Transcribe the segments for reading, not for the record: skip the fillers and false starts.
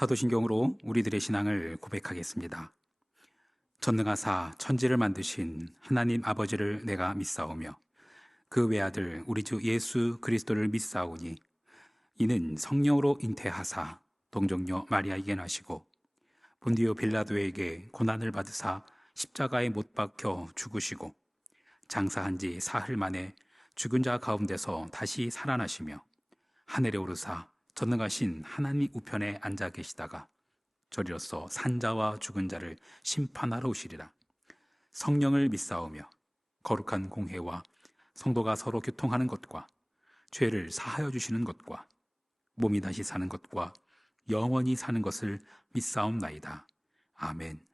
사도신경으로 우리들의 신앙을 고백하겠습니다. 전능하사 천지를 만드신 하나님 아버지를 내가 믿사오며 그 외아들 우리 주 예수 그리스도를 믿사오니 이는 성령으로 잉태하사 동정녀 마리아에게 나시고 본디오 빌라도에게 고난을 받으사 십자가에 못 박혀 죽으시고 장사한 지 사흘 만에 죽은 자 가운데서 다시 살아나시며 하늘에 오르사 전능하신 하나님 우편에 앉아 계시다가 저리로서 산자와 죽은 자를 심판하러 오시리라. 성령을 믿사오며 거룩한 공회와 성도가 서로 교통하는 것과 죄를 사하여 주시는 것과 몸이 다시 사는 것과 영원히 사는 것을 믿사옵나이다. 아멘.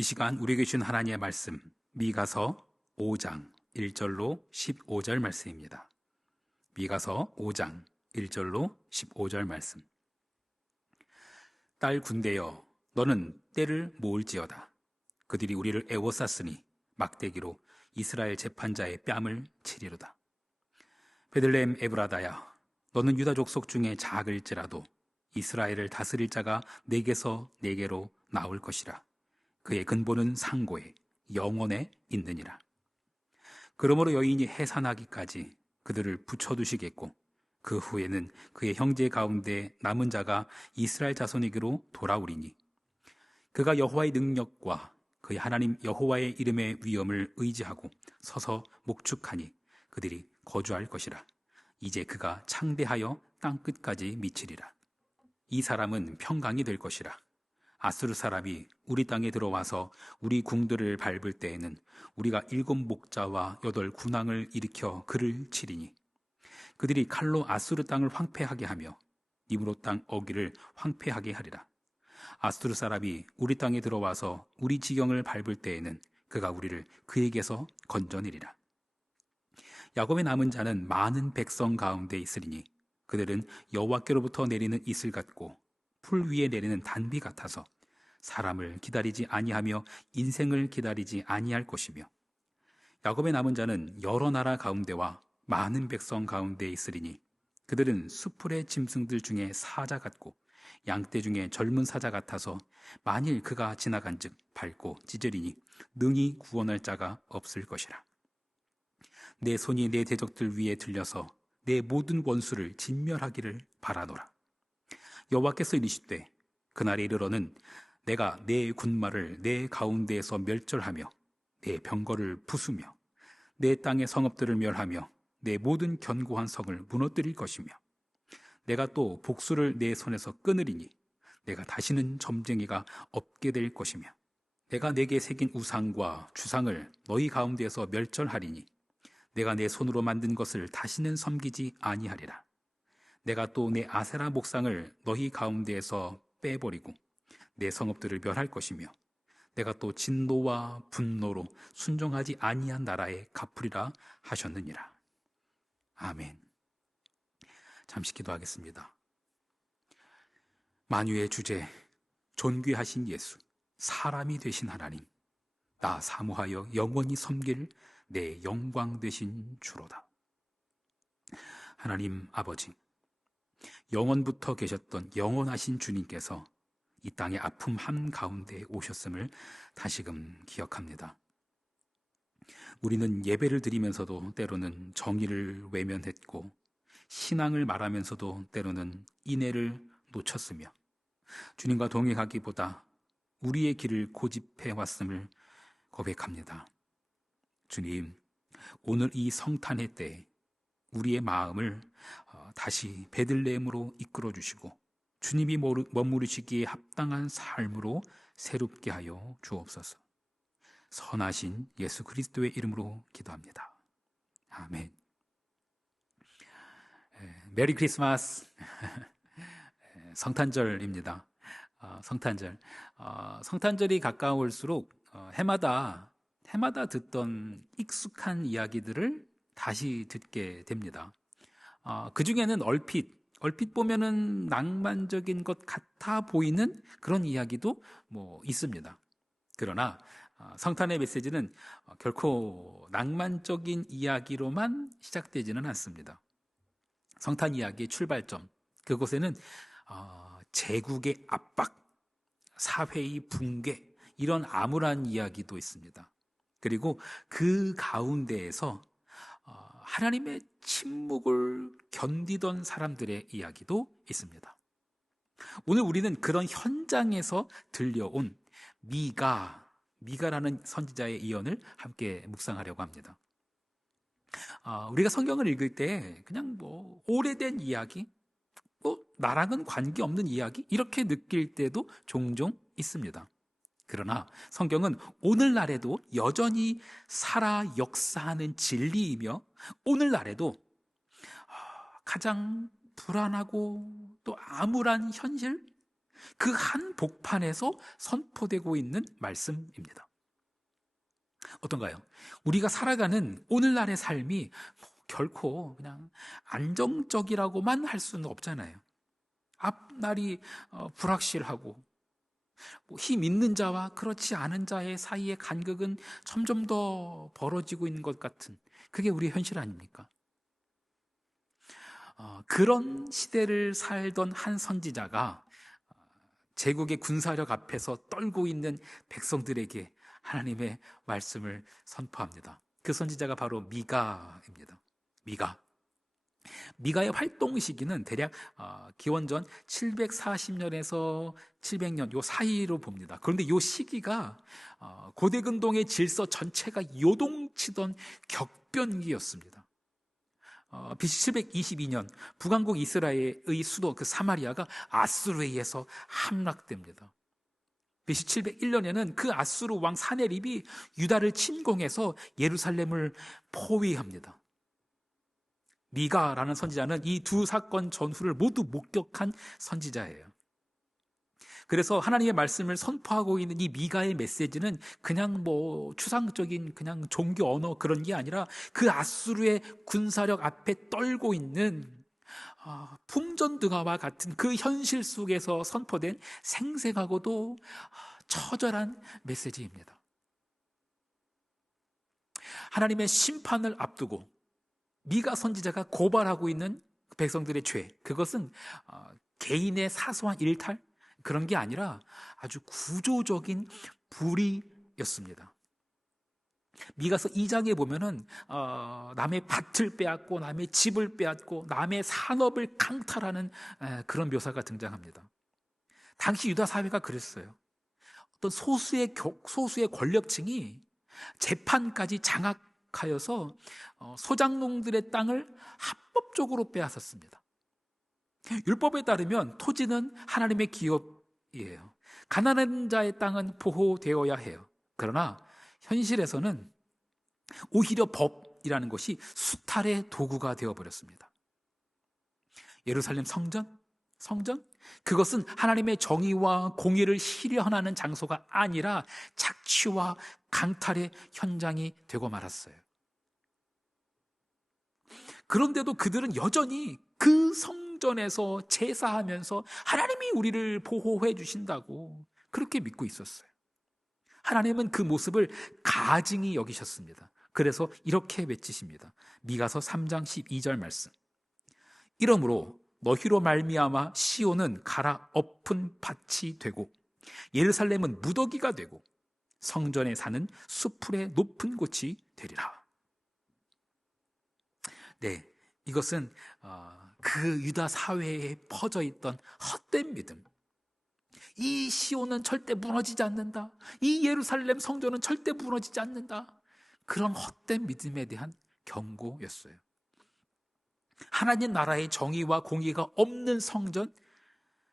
이 시간 우리에게 주신 하나님의 말씀 미가서 5장 1절로 15절 말씀입니다. 미가서 5장 1절로 15절 말씀. 딸 군대여 너는 때를 모을지어다. 그들이 우리를 애워쌌으니 막대기로 이스라엘 재판자의 뺨을 치리로다. 베들레헴 에브라다야 너는 유다 족속 중에 작을지라도 이스라엘을 다스릴 자가 내게서 내게로 나올 것이라. 그의 근본은 상고에 영원에 있느니라. 그러므로 여인이 해산하기까지 그들을 붙여두시겠고 그 후에는 그의 형제 가운데 남은 자가 이스라엘 자손에게로 돌아오리니 그가 여호와의 능력과 그의 하나님 여호와의 이름의 위엄을 의지하고 서서 목축하니 그들이 거주할 것이라. 이제 그가 창대하여 땅끝까지 미치리라. 이 사람은 평강이 될 것이라. 아수르 사람이 우리 땅에 들어와서 우리 궁들을 밟을 때에는 우리가 7 목자와 8 군왕을 일으켜 그를 치리니 그들이 칼로 아수르 땅을 황폐하게 하며 니므롯 땅 어귀를 황폐하게 하리라. 아수르 사람이 우리 땅에 들어와서 우리 지경을 밟을 때에는 그가 우리를 그에게서 건져내리라. 야곱의 남은 자는 많은 백성 가운데 있으리니 그들은 여호와께로부터 내리는 이슬 같고 풀 위에 내리는 단비 같아서 사람을 기다리지 아니하며 인생을 기다리지 아니할 것이며 야곱의 남은 자는 여러 나라 가운데와 많은 백성 가운데 있으리니 그들은 수풀의 짐승들 중에 사자 같고 양떼 중에 젊은 사자 같아서 만일 그가 지나간즉 밟고 찢으리니 능히 구원할 자가 없을 것이라. 내 손이 내 대적들 위에 들려서 내 모든 원수를 진멸하기를 바라노라. 여호와께서 이르시되 그날에 이르러는 내가 내 군마를 내 가운데에서 멸절하며 내 병거를 부수며 내 땅의 성읍들을 멸하며 내 모든 견고한 성을 무너뜨릴 것이며 내가 또 복수를 내 손에서 끊으리니 내가 다시는 점쟁이가 없게 될 것이며 내가 내게 새긴 우상과 주상을 너희 가운데에서 멸절하리니 내가 내 손으로 만든 것을 다시는 섬기지 아니하리라. 내가 또 내 아세라 목상을 너희 가운데에서 빼버리고 내 성읍들을 멸할 것이며 내가 또 진노와 분노로 순종하지 아니한 나라에 갚으리라 하셨느니라. 아멘. 잠시 기도하겠습니다. 만유의 주제, 존귀하신 예수, 사람이 되신 하나님, 나 사모하여 영원히 섬길 내 영광 되신 주로다. 하나님 아버지, 영원부터 계셨던 영원하신 주님께서 이 땅의 아픔 한가운데 오셨음을 다시금 기억합니다. 우리는 예배를 드리면서도 때로는 정의를 외면했고 신앙을 말하면서도 때로는 인애를 놓쳤으며 주님과 동행하기보다 우리의 길을 고집해 왔음을 고백합니다. 주님, 오늘 이 성탄의 때에 우리의 마음을 다시 베들레헴으로 이끌어 주시고 주님이 머무르시기에 합당한 삶으로 새롭게 하여 주옵소서. 선하신 예수 그리스도의 이름으로 기도합니다. 아멘. 메리 크리스마스. 성탄절입니다. 성탄절. 성탄절이 가까울수록 해마다 듣던 익숙한 이야기들을 다시 듣게 됩니다. 그 중에는 얼핏 보면은 낭만적인 것 같아 보이는 그런 이야기도 있습니다. 그러나 성탄의 메시지는 결코 낭만적인 이야기로만 시작되지는 않습니다. 성탄 이야기의 출발점, 그곳에는 제국의 압박, 사회의 붕괴, 이런 암울한 이야기도 있습니다. 그리고 그 가운데에서 하나님의 침묵을 견디던 사람들의 이야기도 있습니다. 오늘 우리는 그런 현장에서 들려온 미가라는 선지자의 예언을 함께 묵상하려고 합니다. 우리가 성경을 읽을 때 그냥 오래된 이야기, 나랑은 관계없는 이야기, 이렇게 느낄 때도 종종 있습니다. 그러나 성경은 오늘날에도 여전히 살아 역사하는 진리이며 오늘날에도 가장 불안하고 또 암울한 현실, 그 한 복판에서 선포되고 있는 말씀입니다. 어떤가요? 우리가 살아가는 오늘날의 삶이 결코 그냥 안정적이라고만 할 수는 없잖아요. 앞날이 불확실하고 힘 있는 자와 그렇지 않은 자의 사이의 간극은 점점 더 벌어지고 있는 것 같은, 그게 우리의 현실 아닙니까? 그런 시대를 살던 한 선지자가 제국의 군사력 앞에서 떨고 있는 백성들에게 하나님의 말씀을 선포합니다. 그 선지자가 바로 미가입니다. 미가의 활동 시기는 대략 기원전 740년에서 700년 요 사이로 봅니다. 그런데 요 시기가 고대 근동의 질서 전체가 요동치던 격변기였습니다. BC 722년 북왕국 이스라엘의 수도 그 사마리아가 아수르에 의해서 함락됩니다. BC 701년에는 그 아수르 왕 사네립이 유다를 침공해서 예루살렘을 포위합니다. 미가라는 선지자는 이 두 사건 전후를 모두 목격한 선지자예요. 그래서 하나님의 말씀을 선포하고 있는 이 미가의 메시지는 그냥 추상적인 그냥 종교 언어 그런 게 아니라 그 아수르의 군사력 앞에 떨고 있는 풍전등화와 같은 그 현실 속에서 선포된 생생하고도 처절한 메시지입니다. 하나님의 심판을 앞두고 미가 선지자가 고발하고 있는 백성들의 죄, 그것은 개인의 사소한 일탈, 그런 게 아니라 아주 구조적인 불의였습니다. 미가서 2장에 보면은 남의 밭을 빼앗고 남의 집을 빼앗고 남의 산업을 강탈하는 그런 묘사가 등장합니다. 당시 유다 사회가 그랬어요. 어떤 소수의 권력층이 재판까지 장악하여서 소작농들의 땅을 합법적으로 빼앗았습니다. 율법에 따르면 토지는 하나님의 기업이에요. 가난한 자의 땅은 보호되어야 해요. 그러나 현실에서는 오히려 법이라는 것이 수탈의 도구가 되어버렸습니다. 예루살렘 성전? 그것은 하나님의 정의와 공의를 실현하는 장소가 아니라 착취와 강탈의 현장이 되고 말았어요. 그런데도 그들은 여전히 그 성전에서 제사하면서 하나님이 우리를 보호해 주신다고 그렇게 믿고 있었어요. 하나님은 그 모습을 가증히 여기셨습니다. 그래서 이렇게 외치십니다. 미가서 3장 12절 말씀. 이러므로 너희로 말미암아 시온은 갈아엎은 밭이 되고 예루살렘은 무더기가 되고 성전에 사는 수풀의 높은 곳이 되리라. 네, 이것은 그 유다 사회에 퍼져 있던 헛된 믿음. 이 시온은 절대 무너지지 않는다. 이 예루살렘 성전은 절대 무너지지 않는다. 그런 헛된 믿음에 대한 경고였어요. 하나님 나라의 정의와 공의가 없는 성전,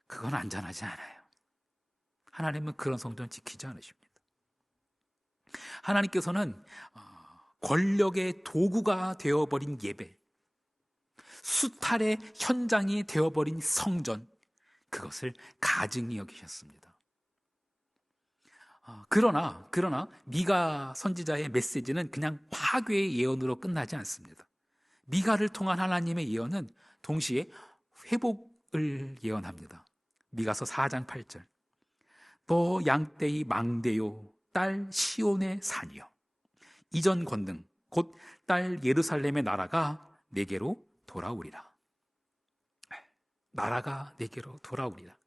그건 안전하지 않아요. 하나님은 그런 성전 지키지 않으십니다. 하나님께서는 권력의 도구가 되어버린 예배, 수탈의 현장이 되어버린 성전, 그것을 가증히 여기셨습니다. 그러나 미가 선지자의 메시지는 그냥 파괴의 예언으로 끝나지 않습니다. 미가를 통한 하나님의 예언은 동시에 회복을 예언합니다. 미가서 4장 8절. 너 양떼의 망대요 딸 시온의 산이요 이전 권능 곧 딸 예루살렘의 나라가 내게로 돌아오리라. 나라가 내게로 돌아오리라.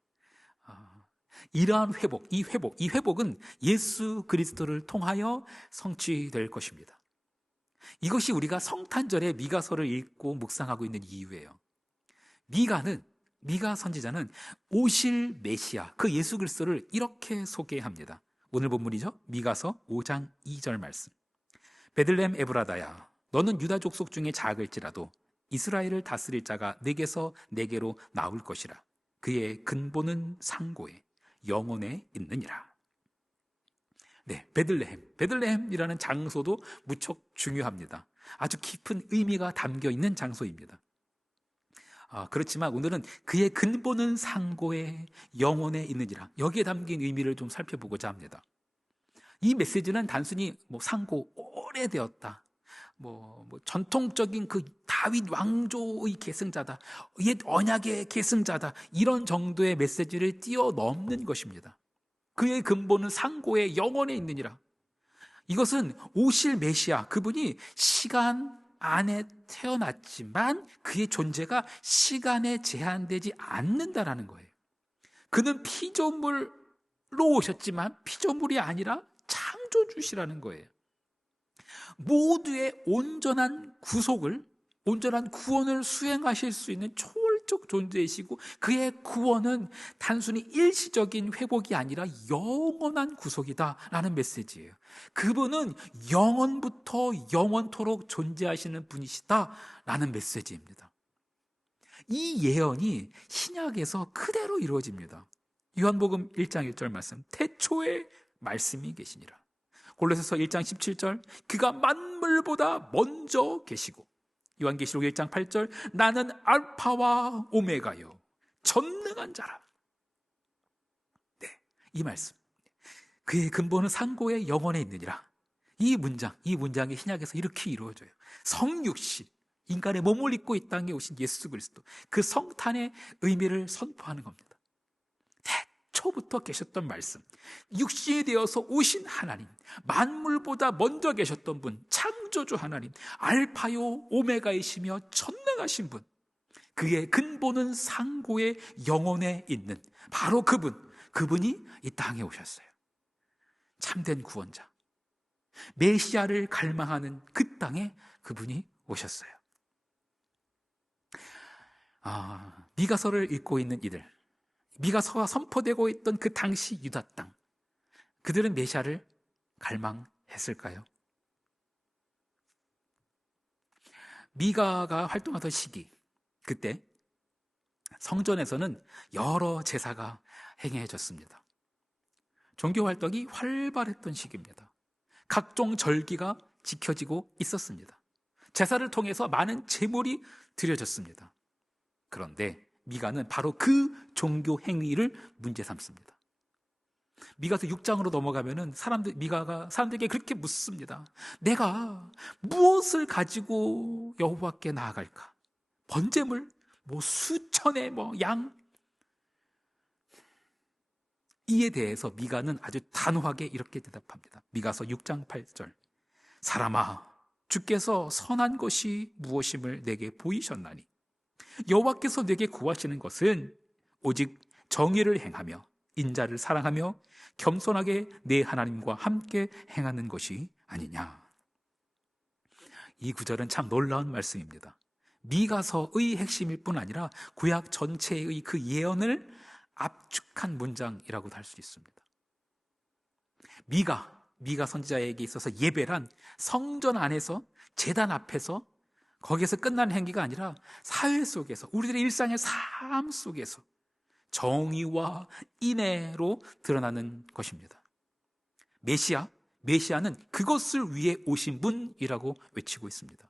이러한 회복, 이 회복은 예수 그리스도를 통하여 성취될 것입니다. 이것이 우리가 성탄절에 미가서를 읽고 묵상하고 있는 이유예요. 미가 선지자는 오실 메시아, 그 예수 그리스도를 이렇게 소개합니다. 오늘 본문이죠. 미가서 5장 2절 말씀. 베들레헴 에브라다야, 너는 유다 족속 중에 작을지라도 이스라엘을 다스릴 자가 내게서 내게로 나올 것이라. 그의 근본은 상고에 영원에 있느니라. 네, 베들레헴이라는 장소도 무척 중요합니다. 아주 깊은 의미가 담겨 있는 장소입니다. 그렇지만 오늘은 그의 근본은 상고에 영원에 있느니라. 여기에 담긴 의미를 좀 살펴보고자 합니다. 이 메시지는 단순히 상고 오래되었다, 전통적인 그 다윗 왕조의 계승자다, 옛 언약의 계승자다, 이런 정도의 메시지를 뛰어넘는 것입니다. 그의 근본은 상고에 영원에 있느니라. 이것은 오실 메시아, 그분이 시간 안에 태어났지만 그의 존재가 시간에 제한되지 않는다라는 거예요. 그는 피조물로 오셨지만 피조물이 아니라 창조주시라는 거예요. 모두의 온전한 구원을 수행하실 수 있는 초월적 존재이시고, 그의 구원은 단순히 일시적인 회복이 아니라 영원한 구속이다라는 메시지예요. 그분은 영원부터 영원토록 존재하시는 분이시다라는 메시지입니다. 이 예언이 신약에서 그대로 이루어집니다. 요한복음 1장 1절 말씀, 태초에 말씀이 계시니라. 골로새서 1장 17절, 그가 만물보다 먼저 계시고, 요한계시록 1장 8절, 나는 알파와 오메가요 전능한 자라. 네, 이 말씀, 그의 근본은 상고의 영원에 있느니라. 이 문장이 신약에서 이렇게 이루어져요. 성육신, 인간의 몸을 입고 이 땅에 오신 예수 그리스도, 그 성탄의 의미를 선포하는 겁니다. 초부터 계셨던 말씀, 육신이 되어서 오신 하나님, 만물보다 먼저 계셨던 분, 창조주 하나님, 알파요 오메가이시며 전능하신 분, 그의 근본은 상고의 영혼에 있는 바로 그분이 이 땅에 오셨어요. 참된 구원자, 메시아를 갈망하는 그 땅에 그분이 오셨어요. 미가서를 읽고 있는 이들, 미가서가 선포되고 있던 그 당시 유다 땅, 그들은 메시아를 갈망했을까요? 미가가 활동하던 시기, 그때 성전에서는 여러 제사가 행해졌습니다. 종교활동이 활발했던 시기입니다. 각종 절기가 지켜지고 있었습니다. 제사를 통해서 많은 제물이 드려졌습니다. 그런데 미가는 바로 그 종교 행위를 문제 삼습니다. 미가서 6장으로 넘어가면은 미가가 사람들에게 그렇게 묻습니다. 내가 무엇을 가지고 여호와께 나아갈까? 번제물, 수천의 양. 이에 대해서 미가는 아주 단호하게 이렇게 대답합니다. 미가서 6장 8절. 사람아, 주께서 선한 것이 무엇임을 내게 보이셨나니 여호와께서 내게 구하시는 것은 오직 정의를 행하며 인자를 사랑하며 겸손하게 내 하나님과 함께 행하는 것이 아니냐. 이 구절은 참 놀라운 말씀입니다. 미가서의 핵심일 뿐 아니라 구약 전체의 그 예언을 압축한 문장이라고도 할 수 있습니다. 미가 선지자에게 있어서 예배란 성전 안에서 제단 앞에서 거기에서 끝나는 행위가 아니라 사회 속에서, 우리들의 일상의 삶 속에서 정의와 인애로 드러나는 것입니다. 메시아는 그것을 위해 오신 분이라고 외치고 있습니다.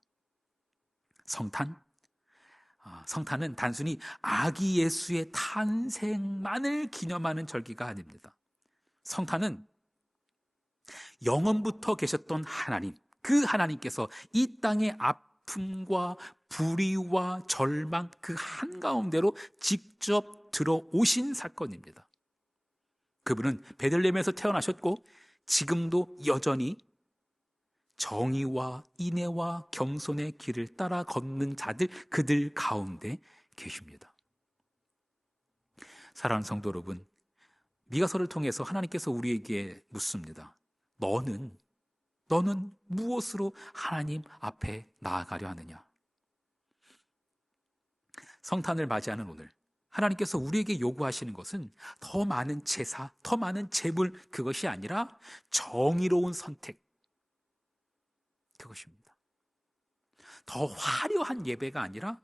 성탄은 단순히 아기 예수의 탄생만을 기념하는 절기가 아닙니다. 성탄은 영원부터 계셨던 하나님, 그 하나님께서 이 땅의 아픔과 불의와 절망 그 한가운데로 직접 들어오신 사건입니다. 그분은 베들레헴에서 태어나셨고 지금도 여전히 정의와 인애와 겸손의 길을 따라 걷는 자들, 그들 가운데 계십니다. 사랑하는 성도 여러분, 미가서를 통해서 하나님께서 우리에게 묻습니다. 너는 무엇으로 하나님 앞에 나아가려 하느냐? 성탄을 맞이하는 오늘, 하나님께서 우리에게 요구하시는 것은 더 많은 제사, 더 많은 제물, 그것이 아니라 정의로운 선택, 그것입니다. 더 화려한 예배가 아니라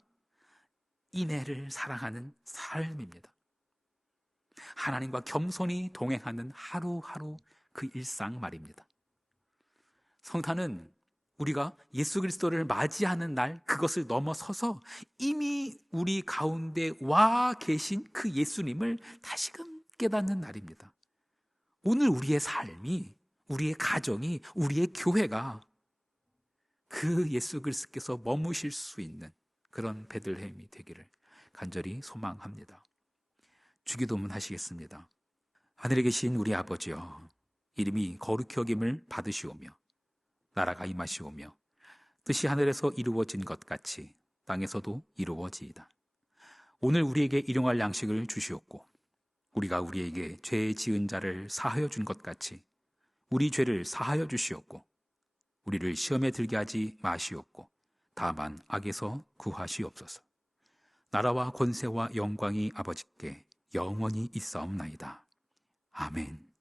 인애를 사랑하는 삶입니다. 하나님과 겸손히 동행하는 하루하루 그 일상 말입니다. 성탄은 우리가 예수 그리스도를 맞이하는 날, 그것을 넘어서서 이미 우리 가운데 와 계신 그 예수님을 다시금 깨닫는 날입니다. 오늘 우리의 삶이, 우리의 가정이, 우리의 교회가 그 예수 그리스도께서 머무실 수 있는 그런 베들레헴이 되기를 간절히 소망합니다. 주기도문 하시겠습니다. 하늘에 계신 우리 아버지여, 이름이 거룩히 여김을 받으시오며 나라가 임하시오며 뜻이 하늘에서 이루어진 것 같이 땅에서도 이루어지이다. 오늘 우리에게 일용할 양식을 주시옵고 우리가 우리에게 죄 지은 자를 사하여 준 것 같이 우리 죄를 사하여 주시옵고 우리를 시험에 들게 하지 마시옵고 다만 악에서 구하시옵소서. 나라와 권세와 영광이 아버지께 영원히 있사옵나이다. 아멘.